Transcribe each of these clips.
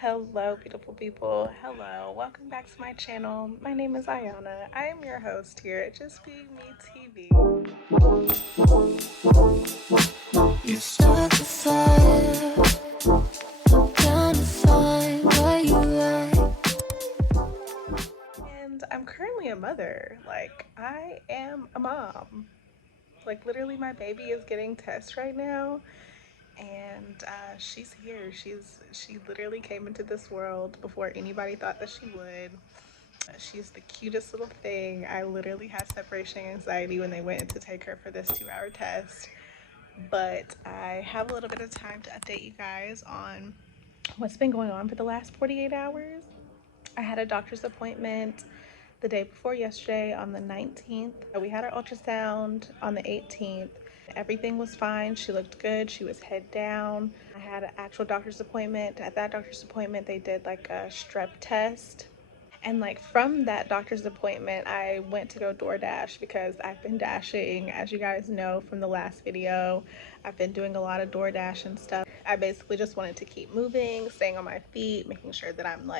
Hello, beautiful people. Hello, welcome back to my channel. My name is Ayana. I am your host here at Just Being Me TV. You start the fire, I'm trying to find what you like. And I'm currently a mother. I am a mom. Literally, my baby is getting tests right now. And she's here. She literally came into this world before anybody thought that she would. She's the cutest little thing. I literally had separation anxiety when they went in to take her for this 2-hour test. But I have a little bit of time to update you guys on what's been going on for the last 48 hours. I had a doctor's appointment the day before yesterday on the 19th. We had our ultrasound on the 18th. Everything was fine. She looked good. She was head down. I had an actual doctor's appointment. At that doctor's appointment, they did like a strep test. And from that doctor's appointment, I went to go DoorDash because I've been dashing, as you guys know from the last video. I've been doing a lot of DoorDash and stuff. I basically just wanted to keep moving, staying on my feet, making sure that I'm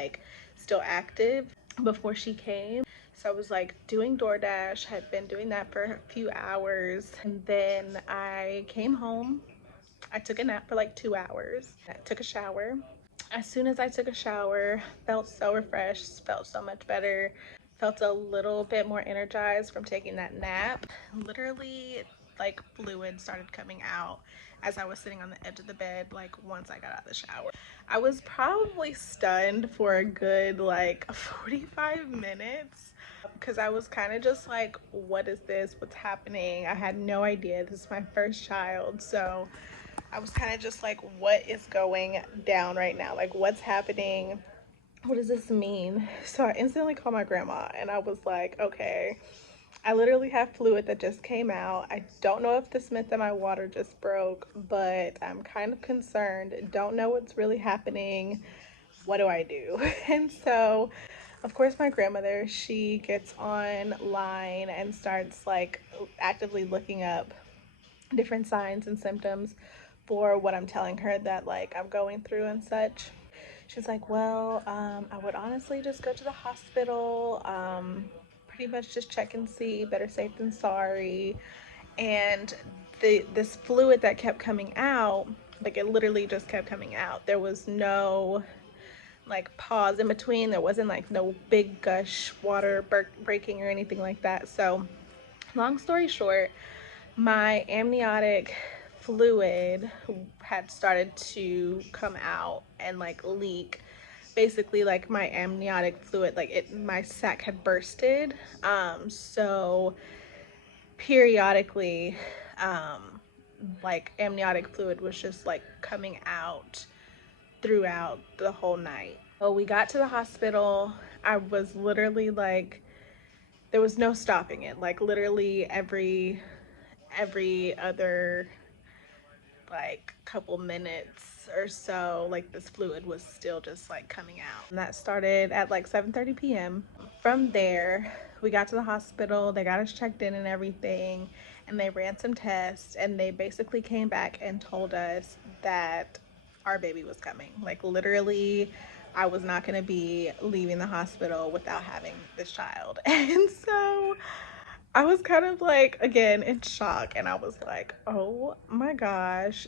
still active before she came. So I was doing DoorDash, had been doing that for a few hours, and then I came home. I took a nap for 2 hours. I took a shower. As soon as I took a shower, felt so refreshed, felt so much better, felt a little bit more energized from taking that nap. Literally, fluid started coming out as I was sitting on the edge of the bed, once I got out of the shower. I was probably stunned for a good 45 minutes because I was kind of just what is this? What's happening? I had no idea. This is my first child, so I was kind of just what is going down right now? What's happening? What does this mean? So I instantly called my grandma and I was like, okay, I literally have fluid that just came out. I don't know if this meant that my water just broke, but I'm kind of concerned. Don't know what's really happening. What do I do? And so, of course, my grandmother, she gets online and starts actively looking up different signs and symptoms for what I'm telling her that I'm going through and such. She's like, well, I would honestly just go to the hospital, pretty much just check and see, better safe than sorry. And this fluid that kept coming out, it literally just kept coming out. There was no pause in between. There wasn't no big gush water breaking or anything like that. So long story short, my amniotic fluid had started to come out and leak. Basically, my amniotic fluid, my sac had bursted. So periodically, amniotic fluid was just coming out throughout the whole night. So we got to the hospital. I was literally there was no stopping it. Literally every other couple minutes or so, this fluid was still just coming out. And that started at 7:30 p.m. From there, we got to the hospital. They got us checked in and everything, and they ran some tests, and they basically came back and told us that our baby was coming. Literally, I was not going to be leaving the hospital without having this child. And so I was kind of again in shock, and I was like, oh my gosh,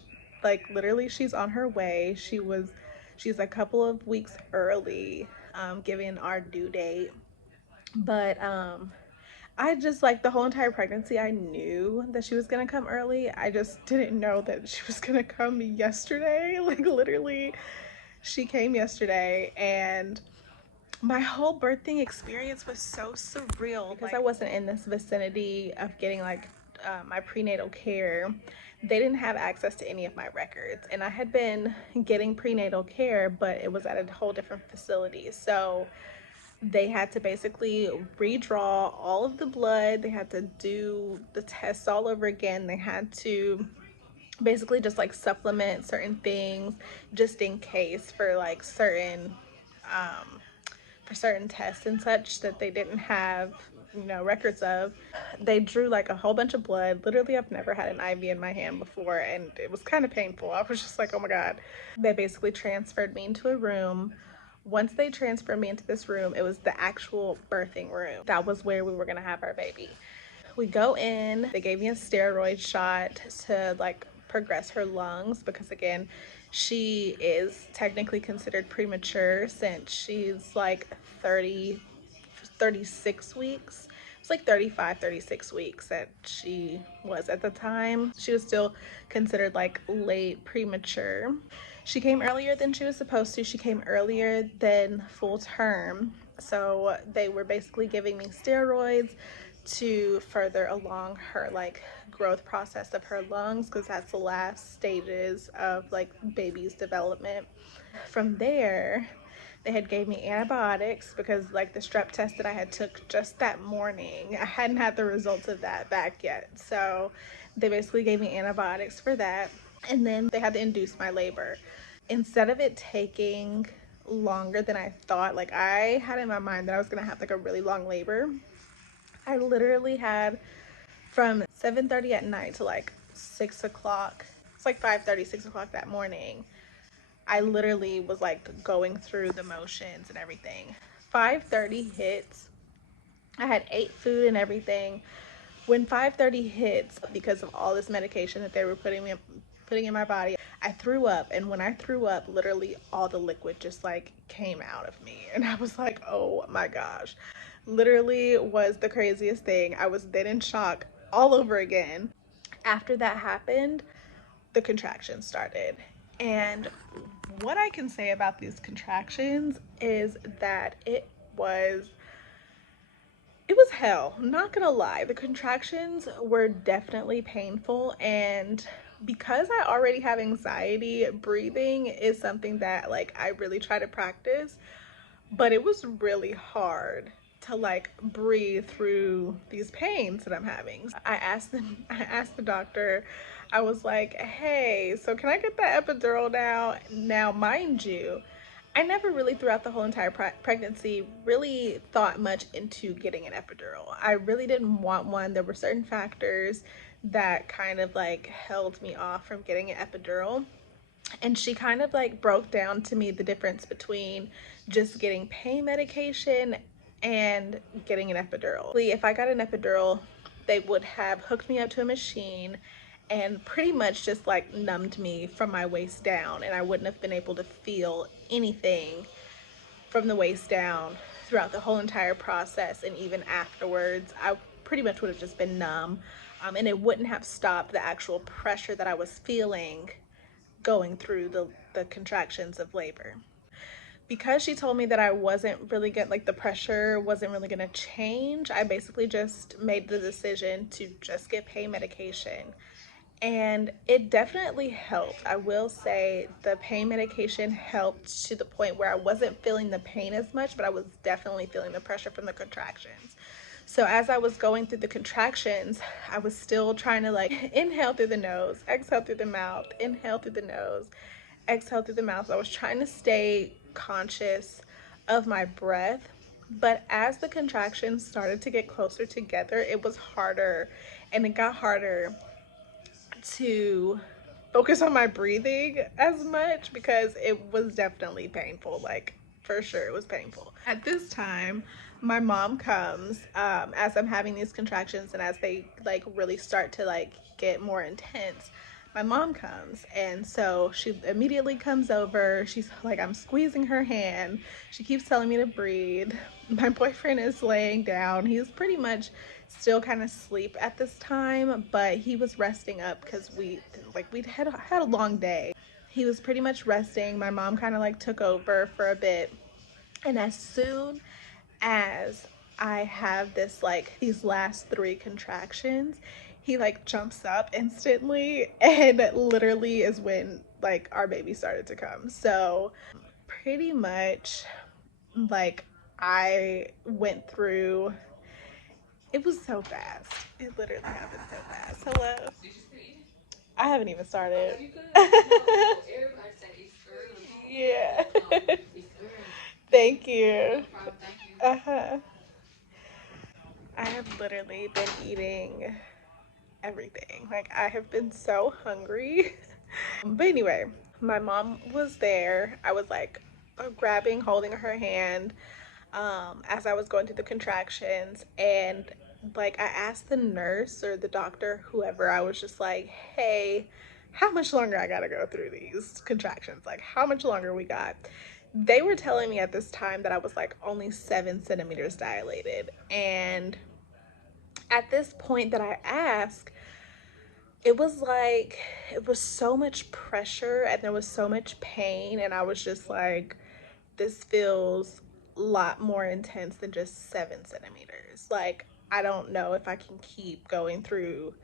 literally she's on her way. She's a couple of weeks early, given our due date. But I just the whole entire pregnancy, I knew that she was gonna come early. I just didn't know that she was gonna come yesterday. Literally, she came yesterday, and my whole birthing experience was so surreal because I wasn't in this vicinity of getting my prenatal care. They didn't have access to any of my records, and I had been getting prenatal care, but it was at a whole different facility. So they had to basically redraw all of the blood. They had to do the tests all over again. They had to basically just supplement certain things just in case for certain tests and such that they didn't have records of. They drew like a whole bunch of blood. Literally, I've never had an IV in my hand before, and it was kind of painful. I was just like, oh my God. They basically transferred me into a room. Once they transferred me into this room, it was the actual birthing room. That was where we were gonna have our baby. We go in, they gave me a steroid shot to like progress her lungs because, again, she is technically considered premature since she's like 30, 36 weeks. It's like 35, 36 weeks that she was at the time. She was still considered like late premature. She came earlier than she was supposed to. She came earlier than full term. So they were basically giving me steroids to further along her like growth process of her lungs, because that's the last stages of like baby's development. From there, they had gave me antibiotics because like the strep test that I had took just that morning, I hadn't had the results of that back yet. So they basically gave me antibiotics for that. And then they had to induce my labor. Instead of it taking longer than I thought, like I had in my mind that I was gonna have like a really long labor, I literally had from 7:30 at night to like 6 o'clock. It's like 5:30, 6 o'clock that morning. I literally was like going through the motions and everything. 5:30 hits. I had ate food and everything. When 5:30 hits, because of all this medication that they were putting in my body, I threw up, and when I threw up, literally all the liquid just like came out of me, and I was like, "Oh my gosh." Literally was the craziest thing. I was then in shock all over again. After that happened, the contractions started. And what I can say about these contractions is that was it was hell. Not gonna lie. The contractions were definitely painful, and because I already have anxiety, breathing is something that like I really try to practice, but it was really hard to like breathe through these pains that I'm having. I asked the doctor, I was like, "Hey, so can I get that epidural now?" Now, mind you, I never really throughout the whole entire pregnancy really thought much into getting an epidural. I really didn't want one. There were certain factors that kind of like held me off from getting an epidural, and she kind of like broke down to me the difference between just getting pain medication and getting an epidural. If I got an epidural, they would have hooked me up to a machine and pretty much just like numbed me from my waist down, and I wouldn't have been able to feel anything from the waist down throughout the whole entire process. And even afterwards, I pretty much would have just been numb, and it wouldn't have stopped the actual pressure that I was feeling going through the contractions of labor. Because she told me that I wasn't really good, like the pressure wasn't really gonna change, I basically just made the decision to just get pain medication. And it definitely helped. I will say the pain medication helped to the point where I wasn't feeling the pain as much, but I was definitely feeling the pressure from the contractions. So as I was going through the contractions, I was still trying to like inhale through the nose, exhale through the mouth, inhale through the nose, exhale through the mouth. I was trying to stay conscious of my breath. But as the contractions started to get closer together, it was harder, and it got harder to focus on my breathing as much because it was definitely painful. Like, for sure, it was painful. At this time, my mom comes as I'm having these contractions, and as they like really start to like get more intense. My mom comes, and so she immediately comes over. She's like, I'm squeezing her hand. She keeps telling me to breathe. My boyfriend is laying down. He's pretty much still kind of asleep at this time, but he was resting up because we'd had a long day. He was pretty much resting. My mom kind of like took over for a bit, and as soon as I have this like these last three contractions, he like jumps up instantly, and literally is when like our baby started to come. So pretty much like I went through, it was so fast. It literally happened so fast. Hello. I haven't even started. Yeah. Thank you. Uh-huh. I have literally been eating everything. Like, I have been so hungry. But anyway, my mom was there. I was like grabbing, holding her hand as I was going through the contractions. And like, I asked the nurse or the doctor, whoever, I was just like, hey, how much longer I gotta go through these contractions? Like, how much longer we got? They were telling me at this time that I was like only 7 centimeters dilated. And at this point that I asked, it was like, it was so much pressure and there was so much pain. And I was just like, this feels a lot more intense than just 7 centimeters. Like, I don't know if I can keep going through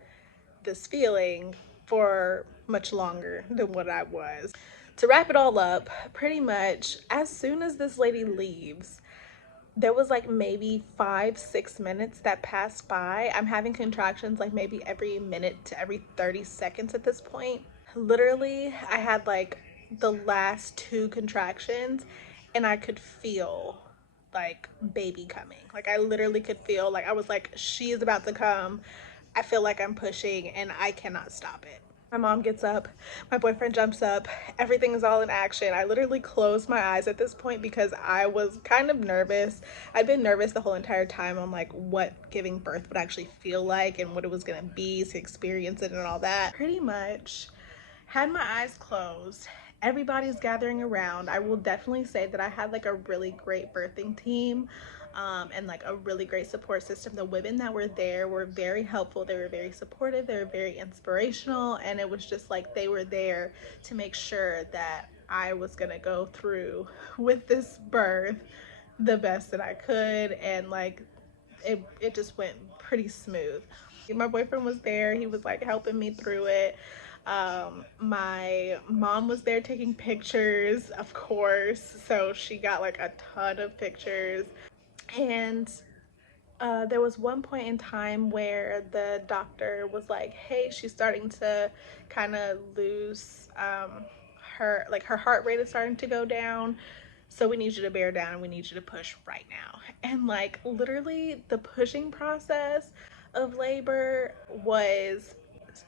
this feeling for much longer than what I was. To wrap it all up, pretty much as soon as this lady leaves, there was like maybe 5, 6 minutes that passed by. I'm having contractions like maybe every minute to every 30 seconds at this point. Literally, I had like the last two contractions and I could feel like baby coming. Like, I literally could feel like I was like, she is about to come. I feel like I'm pushing and I cannot stop it. My mom gets up, my boyfriend jumps up, everything is all in action. I literally closed my eyes at this point because I was kind of nervous. I'd been nervous the whole entire time on like what giving birth would actually feel like and what it was gonna be to experience it and all that. Pretty much had my eyes closed. Everybody's gathering around. I will definitely say that I had like a really great birthing team, and like a really great support system. The women that were there were very helpful. They were very supportive. They were very inspirational. And it was just like they were there to make sure that I was going to go through with this birth the best that I could. And like it just went pretty smooth. My boyfriend was there. He was like helping me through it. My mom was there taking pictures, of course. So she got like a ton of pictures. And there was one point in time where the doctor was like, hey, she's starting to kind of lose her heart rate is starting to go down. So we need you to bear down and we need you to push right now. And like literally the pushing process of labor was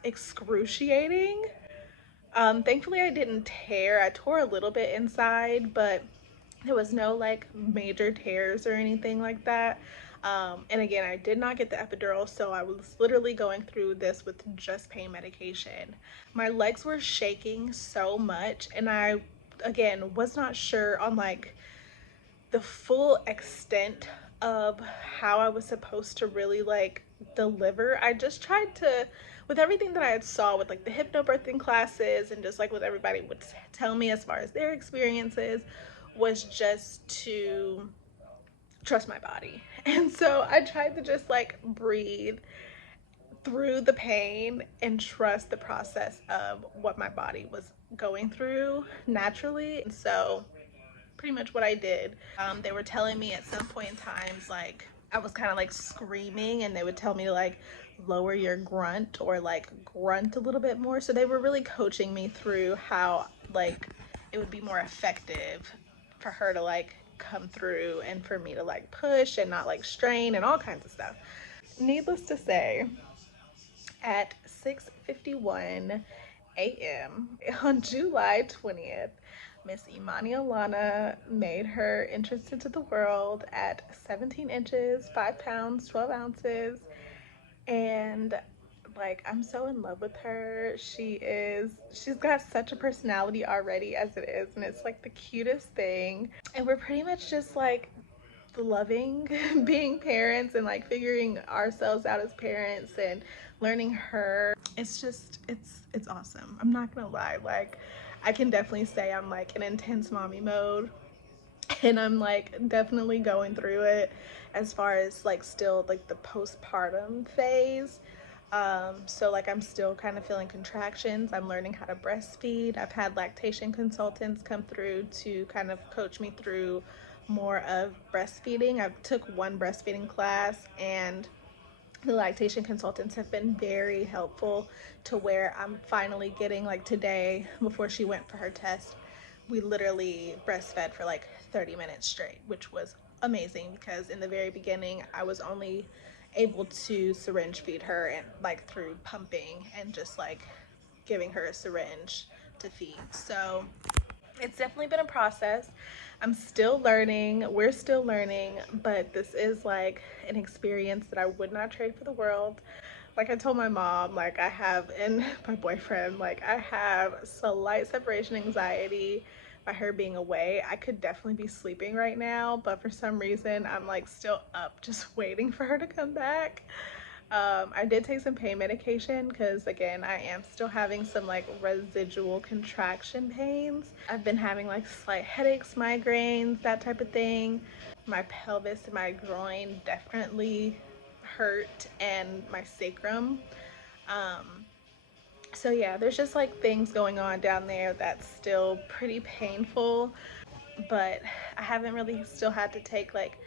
excruciating. Thankfully I didn't tear. I tore a little bit inside, but there was no like major tears or anything like that. And again, I did not get the epidural, so I was literally going through this with just pain medication. My legs were shaking so much, and I, again, was not sure on like the full extent of how I was supposed to really like deliver. I just tried to, with everything that I had saw with like the hypnobirthing classes and just like what everybody would tell me as far as their experiences, was just to trust my body. And so I tried to just like breathe through the pain and trust the process of what my body was going through naturally. And so pretty much what I did. They were telling me at some point in times, like, I was kind of like screaming, and they would tell me to like lower your grunt or like grunt a little bit more. So they were really coaching me through how like it would be more effective for her to like come through and for me to like push and not like strain and all kinds of stuff. Needless to say, at 6:51 a.m. on July 20th, Miss Imani Alana made her entrance into the world at 17 inches, 5 pounds, 12 ounces. And like, I'm so in love with her. She's got such a personality already as it is, and it's like the cutest thing. And we're pretty much just like loving being parents and like figuring ourselves out as parents and learning her. It's just it's awesome. I'm not gonna lie. Like, I can definitely say I'm like in intense mommy mode, and I'm like definitely going through it as far as like still like the postpartum phase. So like I'm still kind of feeling contractions. I'm learning how to breastfeed. I've had lactation consultants come through to kind of coach me through more of breastfeeding. I took one breastfeeding class, and the lactation consultants have been very helpful to where I'm finally getting, like today before she went for her test, we literally breastfed for like 30 minutes straight, which was amazing because in the very beginning I was only able to syringe feed her and like through pumping and just like giving her a syringe to feed. So it's definitely been a process. I'm still learning. We're still learning, but this is like an experience that I would not trade for the world. Like I told my mom, like I have, and my boyfriend, like I have slight separation anxiety by her being away. I could definitely be sleeping right now, but for some reason I'm like still up just waiting for her to come back. I did take some pain medication because, again, I am still having some like residual contraction pains. I've been having like slight headaches, migraines, that type of thing. My pelvis and my groin definitely hurt, and my sacrum. Um, so, yeah, there's just like things going on down there that's still pretty painful, but I haven't really still had to take like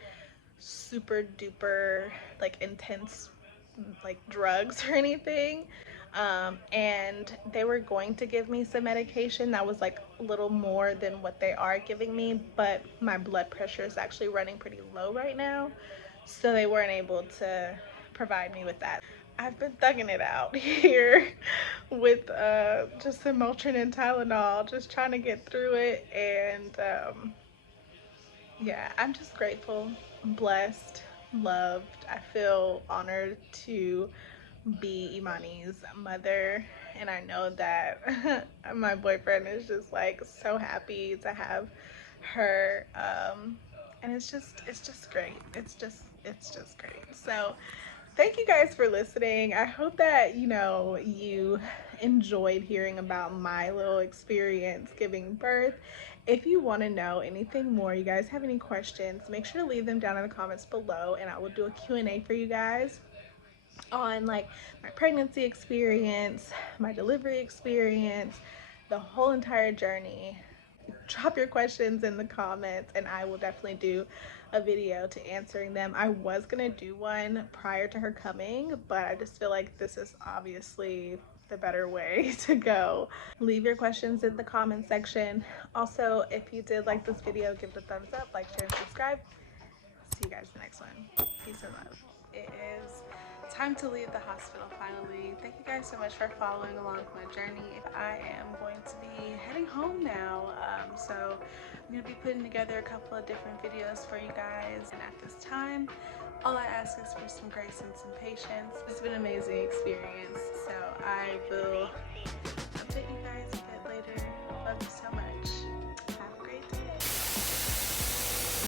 super duper like intense like drugs or anything. And they were going to give me some medication that was like a little more than what they are giving me, but my blood pressure is actually running pretty low right now, so they weren't able to provide me with that. I've been thugging it out here with just some Motrin and Tylenol, just trying to get through it. And yeah, I'm just grateful, blessed, loved. I feel honored to be Imani's mother, and I know that my boyfriend is just like so happy to have her. And it's just great. It's just great. So thank you guys for listening. I hope that you enjoyed hearing about my little experience giving birth. If you want to know anything more, you guys have any questions, make sure to leave them down in the comments below, and I will do a Q&A for you guys on like my pregnancy experience, my delivery experience, the whole entire journey. Drop your questions in the comments and I will definitely do a video to answering them. I was gonna do one prior to her coming, but I just feel like this is obviously the better way to go. Leave your questions in the comment section. Also, if you did like this video, give it a thumbs up, like, share, and subscribe. See you guys in the next one. Peace and love. It is time to leave the hospital finally. Thank you guys so much for following along with my journey. I am going to be heading home now. So I'm going to be putting together a couple of different videos for you guys. And at this time, all I ask is for some grace and some patience. It's been an amazing experience. So I will update you guys a bit later. Love you so much.